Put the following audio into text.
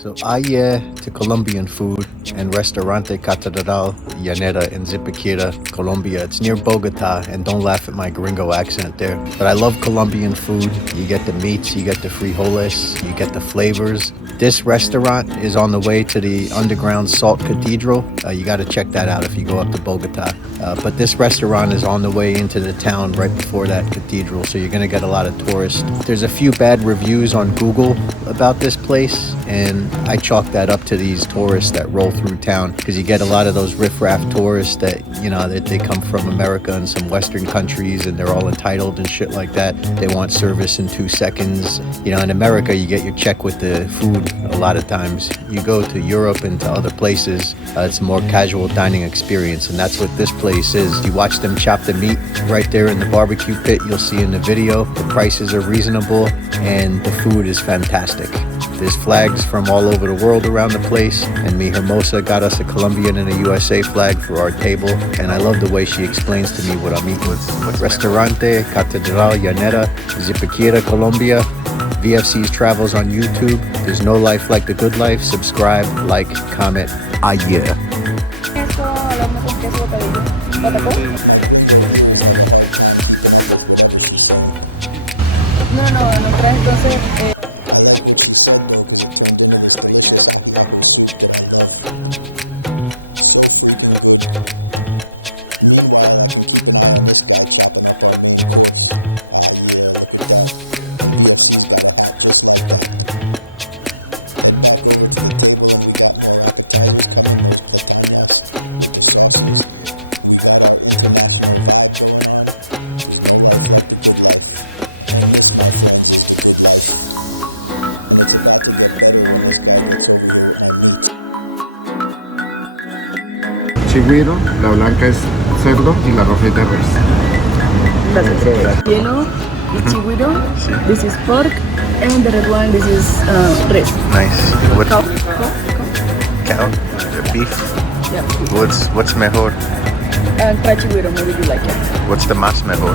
So aye to Colombian Food and Restaurante Catedral Llanera in Zipiquira, Colombia. It's near Bogota, and don't laugh at my gringo accent there. But I love Colombian food. You get the meats, you get the frijoles, you get the flavors. This restaurant is on the way to the underground Salt Cathedral. You got to check that out if you go up to Bogota. But this restaurant is on the way into the town right before that cathedral, so you're going to get a lot of tourists. There's a few bad reviews on Google about this place, and I chalk that up to these tourists that roll through town, because you get a lot of those riffraff tourists that, you know, that they come from America and some Western countries, and they're all entitled and shit like that. They want service in 2 seconds. You know, in America, you get your check with the food a lot of times. You go to Europe and to other places, it's a more casual dining experience, and that's what this place is. You watch them chop the meat right there in the barbecue pit. You'll see in the video, the prices are reasonable and the food is fantastic. There's flags from all over the world around the place, and mi hermosa got us a Colombian and a USA flag for our table, and I love the way she explains to me what I'm eating. Restaurante Catedral Llanera, Zipiquira, Colombia. VFC's Travels on YouTube. There's no life like the good life. Subscribe, like, comment. Yeah. Esto hablamos con queso bocadillo. ¿Patacón? No traes entonces. Chigüiro, la blanca es cerdo y la roja es de res. Yellow is chigüiro, this is pork, and the red one, this is res. Nice. What? Cow? Cow? Beef? Yeah. What's mejor? And try chigüiro, maybe you like it. What's the más mejor?